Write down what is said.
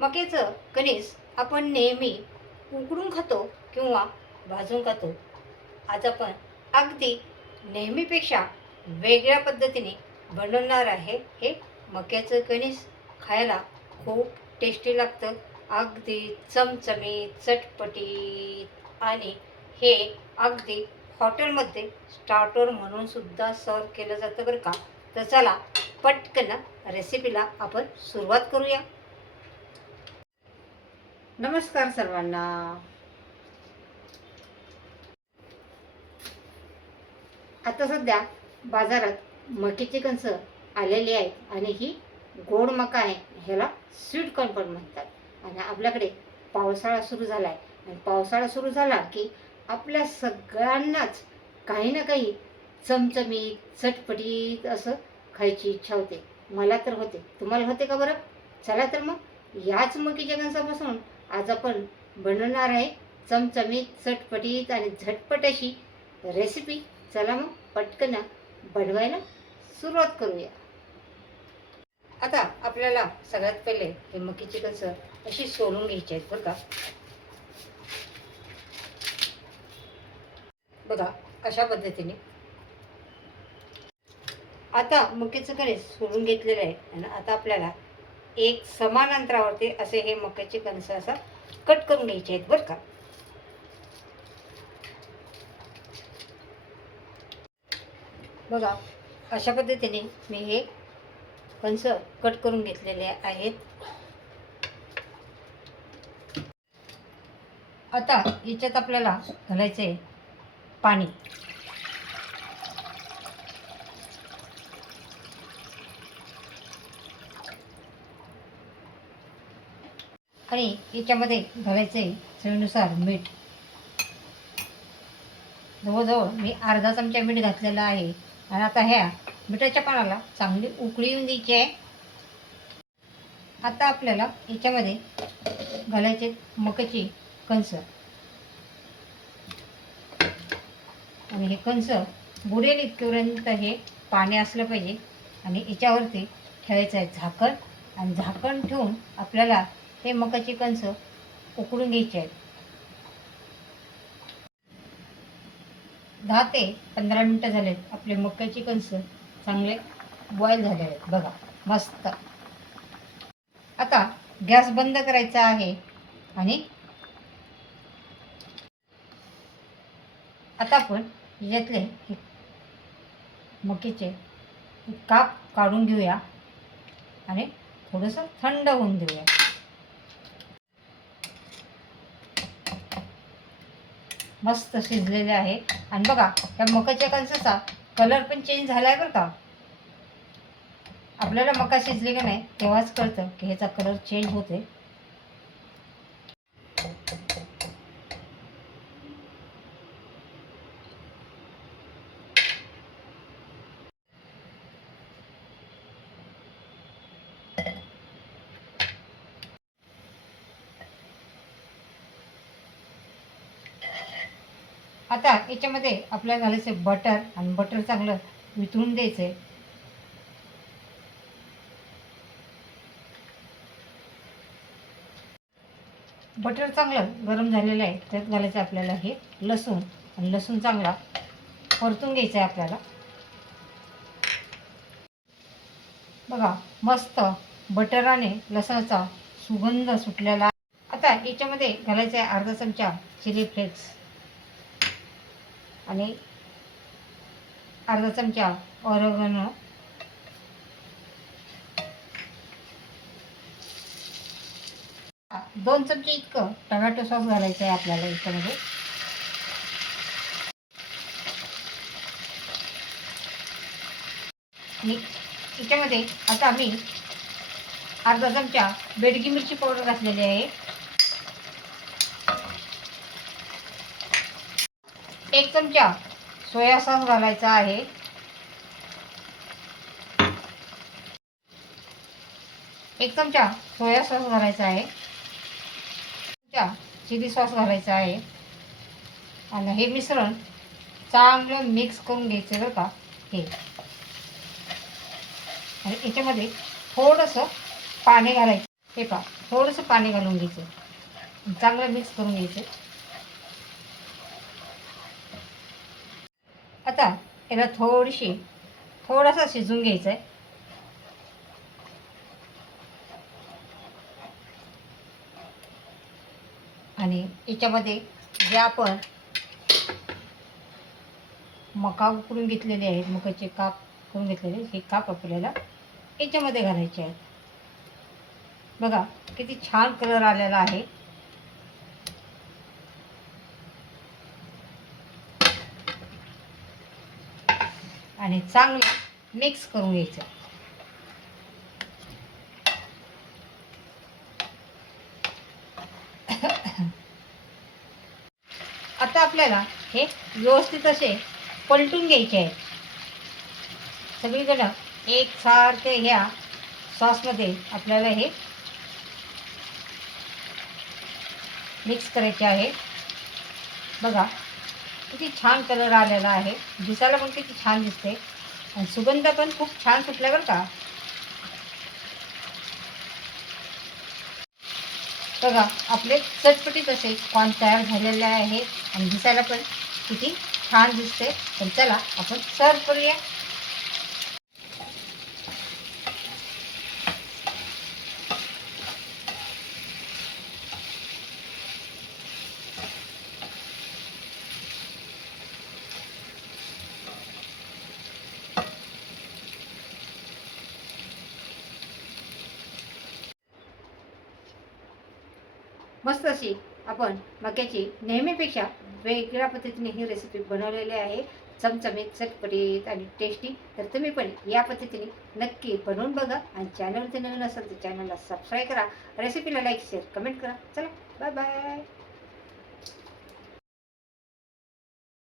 मक्याचं कणीस आपण नेहमी उकडून खातो किंवा भाजून खातो. आज आपण अगदी नेहमीपेक्षा वेगळ्या पद्धतीने बनवणार आहे हे मक्याचं कणीस. खायला खूप टेस्टी लागतं, अगदी चमचमीत, चटपटीत आणि हे अगदी हॉटेलमध्ये स्टार्टर म्हणून सुद्धा सर्व केलं जातं बरं का. तर चला पटकन रेसिपीला आपण सुरुवात करूया. नमस्कार सर्वांना. आता सध्या बाजारात मक्याची कणसं आलेली आहेत आणि ही गोड मका आहे. ह्याला स्वीट कॉर्न पण म्हणतात. आणि आपल्याकडे पावसाळा सुरू झाला आहे आणि पावसाळा सुरू झाला की आपल्या सगळ्यांनाच काही ना काही चमचमीत चटपटीत असं खायची इच्छा होते. मला तर होते. तुम्हाला होते का बरं? चला तर मग याच मक्याच्या कणसापासून आज आपण बनवणार आहे चमचमीत चटपटीत आणि झटपट अशी रेसिपी. चला मग पटकन बनवायला सुरुवात करूया. आता आपल्याला सगळ्यात पहिले हे मक्याची कणसं अशी सोलून घ्यायची आहेत बरं का. बघा अशा पद्धतीने. आता मक्याचं कणीस सोलून घेतलेलं आहे आणि आता आपल्याला एक समान अंतरावरती असे हे मक्याचे कणसं असं कट करून घ्यायचे आहेत बरं का. बघा अशा पद्धतीने मी हे कणस कट करून घेतलेले आहेत. आता याच्यात आपल्याला घालायचे पाणी. आणि याच्यामध्ये घालायचे चवीनुसार मीठ. जवळजवळ मी अर्धा चमचा मीठ घातलेला आहे. आणि आता ह्या मिठाच्या पाण्याला चांगली उकळी येऊन द्यायची आहे. आता आपल्याला याच्यामध्ये घालायचे मक्याची कणसं आणि हे कणस बुडेल इतकेपर्यंत हे पाणी असलं पाहिजे. आणि याच्यावरती ठेवायचं आहे झाकण. आणि झाकण ठेवून आपल्याला हे मक्याची कणसं उकडून घ्यायचे आहेत. 10 ते 15 मिनटं झालेत. आपले मक्याची कणसं चांगले बॉईल झाले आहेत बघा मस्त. आता गॅस बंद करायचा आहे आणि आता आपण यातले हे मक्याचे काप काढून घेऊया आणि थोडंसं थंड होऊन देऊया. मस्त शिजलेले आहे. आणि बघा त्या मक्याच्या कणसाचा कलर पण चेंज झाला आहे बरं का. आपल्याला मका शिजले का नाही तेव्हाच कळतं की ह्याचा कलर चेंज होते. आता याच्यामध्ये आपल्याला घालायचं बटर. आणि बटर चांगलं वितळून द्यायचं आहे. बटर चांगलं गरम झालेलं आहे. त्यात घालायचं आपल्याला हे लसूण. आणि लसूण चांगला परतून घ्यायचं आहे आपल्याला. बघा मस्त बटराने लसणाचा सुगंध सुटलेला. आता याच्यामध्ये घालायचं आहे अर्धा चमचा चिली फ्लेक्स आणि अर्धा चमचा ऑरेगॅनो. दोन चमचे इतकं टोमॅटो सॉस घालायचं आहे आपल्याला याच्यामध्ये. आणि याच्यामध्ये आता मी अर्धा चमचा बेडगी मिरची पावडर घातलेली आहे. 1 चमचा सोया सॉस घालायचा आहे. 1 चमचा सोया सॉस घालायचा आहे. चमचा चिली सॉस घालायचा आहे. आणि हे मिश्रण चांगलं मिक्स करून घ्यायचं बरं का हे. आणि याच्यामध्ये थोडंसं पाणी घालायचं. हे पहा, थोडंसं पाणी घालून घ्यायचं, चांगलं मिक्स करून घ्यायचं. आता याला थोडासा शिजवून घ्यायचं आहे. आणि याच्यामध्ये जे आपण मका उकडून घेतलेले आहेत, मकाचे काप करून घेतलेले, हे काप आपल्याला याच्यामध्ये घालायचे आहेत. बघा किती छान कलर आलेला आहे. आणि चांगलं मिक्स करून घ्यायचं. आता आपल्याला हे व्यवस्थित असे पलटून घ्यायचे आहेत. सगळीकडं एकसारखे ह्या सॉसमध्ये आपल्याला हे मिक्स करायचे आहे. बघा किती छान कलर आलेला आहे, दिसायला पण किती छान दिसते आणि सुगंध पण खूप छान सुटला बरं का. बघा आपले चटपटीत असे कॉर्न तयार झालेले आहे आणि दिसायला पण किती छान दिसते. तर चला आपण सर्व करूया. मस्त अशी आपण मक्याची नेहमीपेक्षा वेगळ्या पद्धतीने ही रेसिपी बनवलेली आहे. चमचमीत, चटपटीत आणि टेस्टी. तर तुम्ही पण या पद्धतीने नक्की बनवून बघा आणि चॅनलवरती नवीन असेल तर चॅनलला सबस्क्राईब करा, रेसिपीला लाईक शेअर कमेंट करा. चला बाय बाय.